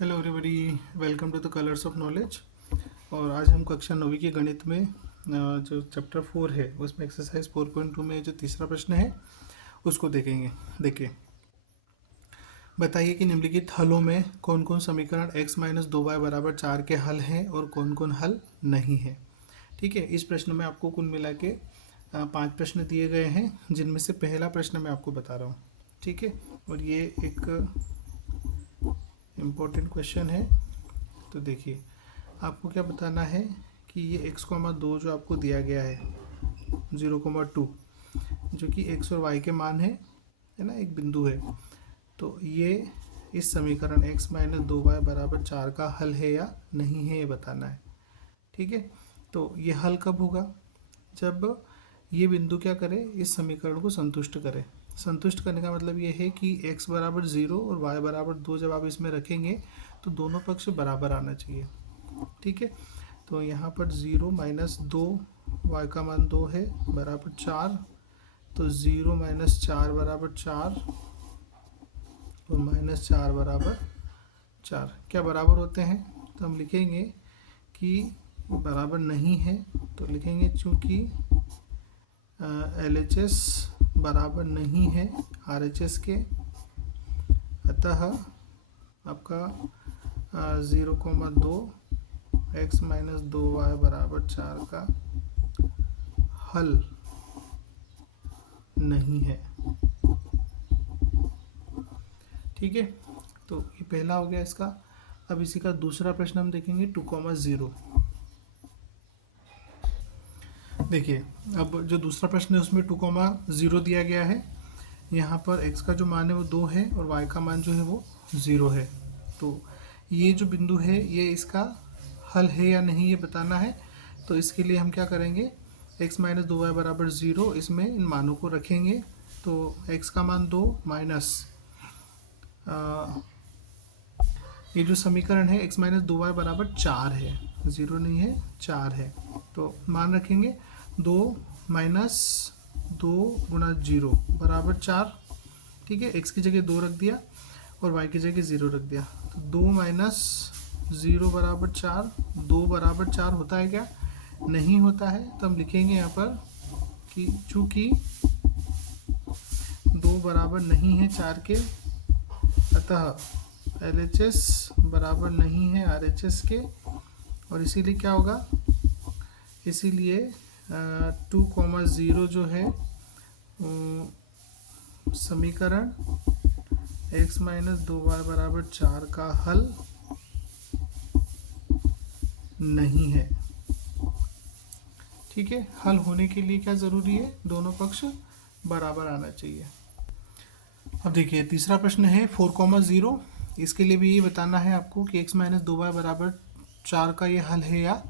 Hello everybody, welcome to the colours of knowledge. और आज हम कक्षा 9वीं के गणित में जो चैप्टर 4 है उसमें एक्सरसाइज 4.2 में जो तीसरा प्रश्न है उसको देखेंगे। देखिए, बताइए कि निम्नलिखित हलों में कौन कौन समीकरण x माइनस 2y बराबर 4 के हल हैं और कौन कौन हल नहीं है। ठीक है, इस प्रश्न में आपको कुल मिला के 5 प्रश्न दिए गए हैं, जिनमें से पहला प्रश्न मैं आपको बता रहा हूँ। ठीक है, और ये एक इम्पोर्टेंट क्वेश्चन है। तो देखिए, आपको क्या बताना है कि ये x,2 जो आपको दिया गया है 0,2, जो कि x और y के मान है ना, एक बिंदु है। तो ये इस समीकरण x माइनस 2y बराबर 4 का हल है या नहीं है, ये बताना है। ठीक है, तो ये हल कब होगा? जब ये बिंदु क्या करे, इस समीकरण को संतुष्ट करे। संतुष्ट करने का मतलब ये है कि x बराबर 0 और y बराबर 2 जब आप इसमें रखेंगे तो दोनों पक्ष बराबर आना चाहिए। ठीक है, तो यहाँ पर 0 माइनस 2, y का मान 2 है, बराबर 4। तो 0 माइनस 4 बराबर 4 और माइनस 4 बराबर 4 क्या बराबर होते हैं? तो हम लिखेंगे कि बराबर नहीं है, तो लिखेंगे चूँकि LHS बराबर नहीं है RHS के, अतः आपका 0,2 x माइनस 2y बराबर 4 का हल नहीं है। ठीक है, तो ये पहला हो गया इसका। अब इसी का दूसरा प्रश्न हम देखेंगे 2,0। देखिए, अब जो दूसरा प्रश्न है उसमें 2,0 दिया गया है। यहाँ पर x का जो मान है वो 2 है और y का मान जो है वो 0 है। तो ये जो बिंदु है ये इसका हल है या नहीं, ये बताना है। तो इसके लिए हम क्या करेंगे, x माइनस 2y बराबर 0, इसमें इन मानों को रखेंगे। तो x का मान 2 माइनस ये जो समीकरण है x माइनस 2y बराबर 4 है, 0 नहीं है, 4 है। तो मान रखेंगे 2 माइनस 2 गुणा 0 बराबर 4। ठीक है, x की जगह 2 रख दिया और y की जगह 0 रख दिया। तो 2 माइनस 0 बराबर 4, 2 बराबर 4 होता है क्या? नहीं होता है। तो हम लिखेंगे यहाँ पर कि चूँकि 2 बराबर नहीं है 4 के, अतः LHS बराबर नहीं है RHS के, और इसीलिए क्या होगा, इसीलिए 2,0 जो है समीकरण x माइनस 2y बराबर 4 का हल नहीं है। ठीक है, हल होने के लिए क्या ज़रूरी है? दोनों पक्ष बराबर आना चाहिए। अब देखिए, तीसरा प्रश्न है 4,0। इसके लिए भी ये बताना है आपको कि x माइनस 2y बराबर 4 का ये हल है या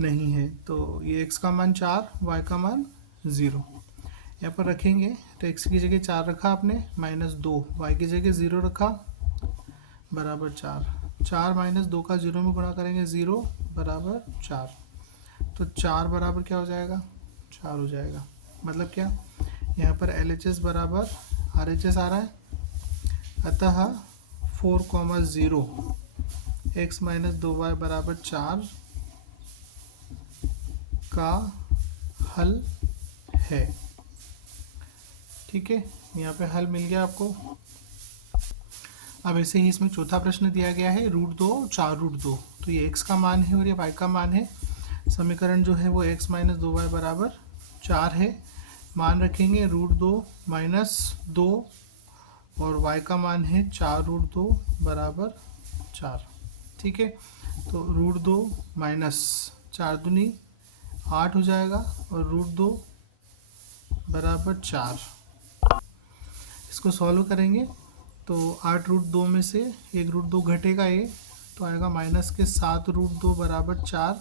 नहीं है। तो ये x का मान 4, y का मान 0 यहाँ पर रखेंगे। तो x की जगह 4 रखा आपने, माइनस 2, y की जगह 0 रखा, बराबर 4। 4 माइनस 2 का 0 में गुणा करेंगे, 0 बराबर 4। तो 4 बराबर क्या हो जाएगा? 4 हो जाएगा। मतलब क्या, यहाँ पर LHS बराबर RHS आ रहा है, अतः 4,0 x माइनस 2y बराबर 4 का हल है। ठीक है, यहाँ पे हल मिल गया आपको। अब ऐसे ही इसमें चौथा प्रश्न दिया गया है √2 4√2। तो ये x का मान है और ये y का मान है। समीकरण जो है वो x माइनस 2y बराबर 4 है। मान रखेंगे √2 माइनस 2 और y का मान है 4√2 बराबर 4। ठीक है, तो √2 माइनस 4 दूनी 8 हो जाएगा और √2 बराबर 4। इसको सॉल्व करेंगे तो 8√2 में से 1√2 घटेगा, ये तो आएगा माइनस के 7√2 बराबर 4।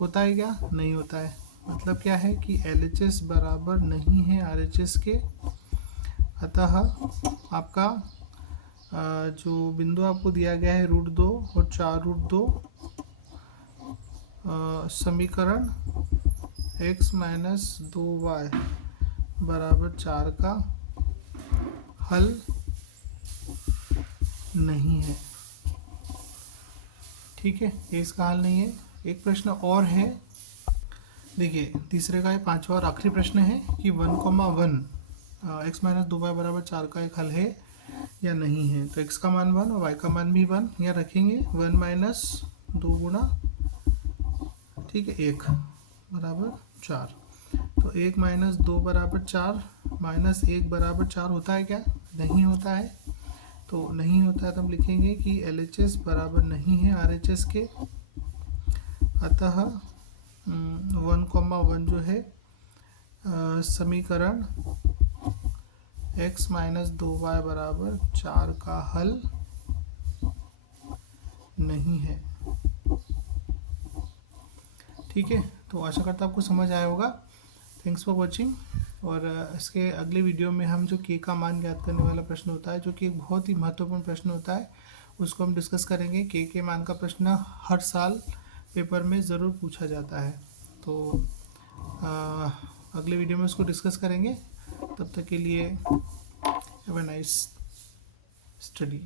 होता है क्या? नहीं होता है। मतलब क्या है कि LHS बराबर नहीं है RHS के, अतः आपका जो बिंदु आपको दिया गया है √2 और 4√2, समीकरण x माइनस 2y बराबर 4 का हल नहीं है। ठीक है, ये इसका हल नहीं है। एक प्रश्न और है, देखिए तीसरे का ये पांचवा और आखिरी प्रश्न है कि 1,1 x माइनस 2y बराबर 4 का एक हल है या नहीं है। तो x का मान 1 और y का मान भी 1 यहाँ रखेंगे। 1 माइनस 2 गुणा, ठीक है, 1 बराबर 4। तो 1 माइनस 2 बराबर 4 माइनस 1 बराबर 4 होता है क्या? नहीं होता है। तो नहीं होता है तो हम लिखेंगे कि LHS बराबर नहीं है RHS के, अतः 1,1 जो है समीकरण x माइनस 2y बराबर 4 का हल नहीं है। ठीक है, तो आशा करता हूँ आपको समझ आया होगा। Thanks for watching. और इसके अगले वीडियो में हम जो k का मान ज्ञात करने वाला प्रश्न होता है, जो कि एक बहुत ही महत्वपूर्ण प्रश्न होता है, उसको हम डिस्कस करेंगे। k के मान का प्रश्न हर साल पेपर में ज़रूर पूछा जाता है। तो अगले वीडियो में उसको डिस्कस करेंगे। तब तक के लिए हैव अ नाइस स्टडी।